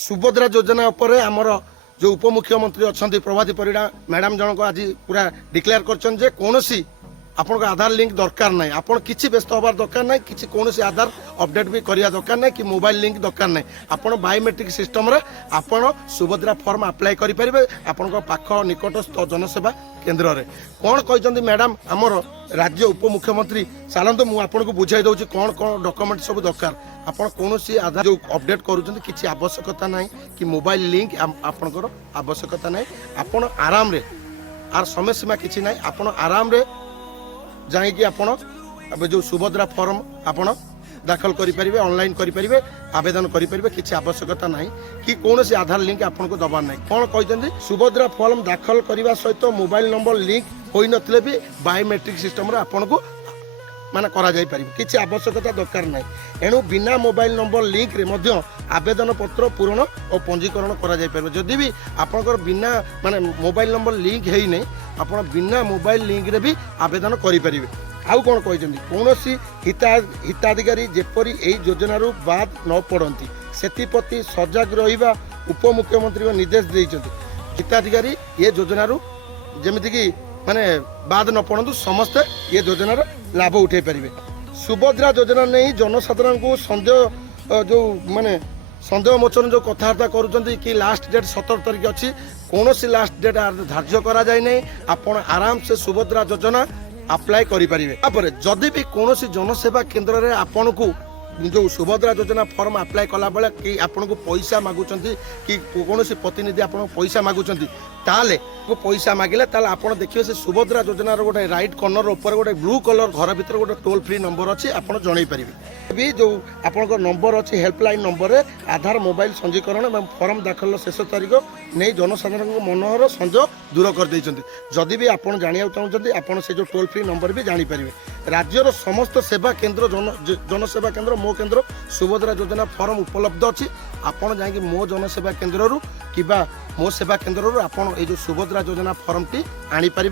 सुभद्रा योजना उपर आमर जो उपमुख्यमंत्री अच्छा प्रभाती परिड़ा मैडम जनक आज पूरा डिक्लेयर कर कौन आपन आधार लिंक दरकार ना आप किसी व्यस्त हबार दरकार ना कि कौन आधार अपडेट भी करवा दरकार ना कि मोबाइल लिंक दरकार ना आप बायोमेट्रिक सिस्टम रे आपन सुभद्रा फॉर्म अप्लाई करेंगे आपण पाख निकटस्थ जनसेवा केन्द्र रे कौन कहते मैडम आमर राज्य उपमुख्यमंत्री चलते मुझे बुझाई दूसरी कौन कौन डॉक्यूमेंट सब दरकार आप कौन आधार जो अपडेट करुँच कि आवश्यकता ना कि मोबाइल लिंक आपंकर आवश्यकता ना आप आराम रे आर समय सीमा किसी ना आप आराम रे जाइए आप जो सुभद्रा फॉर्म आप दाखल करेंगे ऑनलाइन करेंगे आवेदन करेंगे किसी आवश्यकता ना कि कौन से आधार लिंक आपको दबार ना कौन कहते सुभद्रा फॉर्म दाखल करने सहित मोबाइल नंबर लिंक हो नथिले भी बायोमेट्रिक सिस्टम आपन को माने करा जाई पारिबो किछि आवश्यकता दरकार नै एणु बिना मोबाइल नंबर लिंक रे मध्य आवेदन पत्र पूरण और पंजीकरण करा जाई पारिबो जदि भी आपनकर बिना माने मोबाइल नंबर लिंक हेई नै आपण बिना मोबाइल लिंक रे भी आवेदन करि परिबे आउ कोन कहिसंती कोनोसी हिताधिकारी जेपरि एई योजनारू बाद न पड़ंती सेतिपति सजग रहिबा उपमुख्यमंत्री निर्देश देइछंती हिताधिकारी ये योजनारू जेमिति कि माने बाद न पड़ू समस्ते ये योजनार लाभ उठे पारे सुभद्रा योजना नहीं जनसाधारण को संदेह जो माने संदेह मोचन जो कथबार्ता करुँच कि लास्ट डेट 17 तारीख अच्छी कौन सी लास्ट डेट धार्य करा जाए नहीं आपण आराम से सुभद्रा योजना अप्लाई करें जदि भी कौन जनसेवा केन्द्र में आपण को जो सुभद्रा योजना फॉर्म अप्लाई कला बेले कि आपन को पैसा मागुंट कि कौन प्रतिनिधि आप पैसा मागुंट ताले पैसा मागिले ताले आपन देखिए से सुभद्रा योजनार गोटे राइट कर्नर ऊपर गोटे ब्लू कलर घर भीतर गोटे टोल फ्री नंबर अच्छी आप जन पारे भी जो आपन नंबर अच्छी हेल्पलाइन नंबर रे आधार मोबाइल पंजीकरण और फॉर्म दाखल शेष तारीख नहीं जनसाधारण मनोहर संजोग दूर कर जदि भी आप जाना चाहते आप से जो टोल फ्री नंबर भी जानीपर राज्यर समस्त सेवा केन्द्र जनसेवा केन्द्र मो केन्द्र सुभद्रा योजना फॉर्म उपलब्ध अच्छी आपड़ जाकि मो जनसेवा केन्द्र कि मो सेवा केन्द्र आपड़ ये जो सुभद्रा योजना फॉर्म टी आनीपर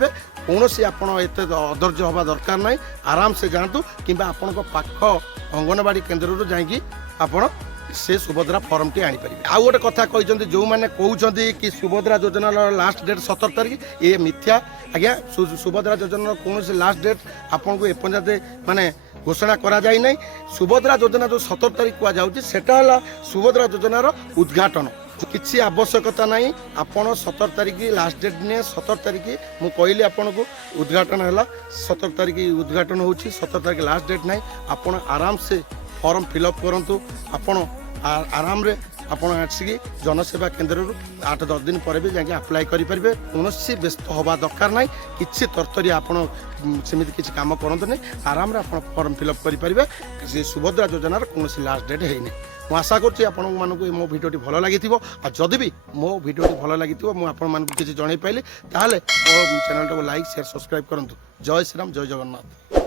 कौन आपड़ एत अधर्य हवा दरकार ना आराम से जातु कि आपण पाख अंगनवाड़ी केन्द्र जाकि आपड़ से सुभद्रा फॉर्म टी आनीपर आउ गोटे कथा कहते जो मैंने कहते कि सुभद्रा योजना लास्ट डेट 17 तारीख ये मिथ्या आज्ञा सुभद्रा योजना कौन से लास्ट डेट आपन को एपर्यंत माने घोषणा करा जाई नहीं सुभद्रा योजना जो 17 तारीख कह जाउची सेटा हला सुभद्रा योजनार उद्घाटन किसी आवश्यकता नहीं आपन 17 तारीख लास्ट डेट ने 17 तारीख मु कहली आपन को उद्घाटन है 17 तारीख उद्घाटन होची 17 तारीख लास्ट डेट नहीं आपन आराम से फॉर्म फिलअप करंतु आपन आराम रे आपन आसिकी जनसेवा केन्द्र 8-10 दिन पर भी जाके अप्लाई करेंगे कौन व्यस्त हवा दरकार ना कि तरतरी आपड़ सेमती किसी कम करते नहीं आराम रे आप फॉर्म फिलअप करेंगे सुभद्रा योजनार कौन लास्ट डेट है मु आशा करुँच आपण मानक मो भिडियोटी भल लगी जदि भी मो भिडियोटी भल लगी मुझे किसी जन पाइली ताहले मो चैनल को लाइक शेयर सब्सक्राइब करूँ जय श्रीराम जय जगन्नाथ।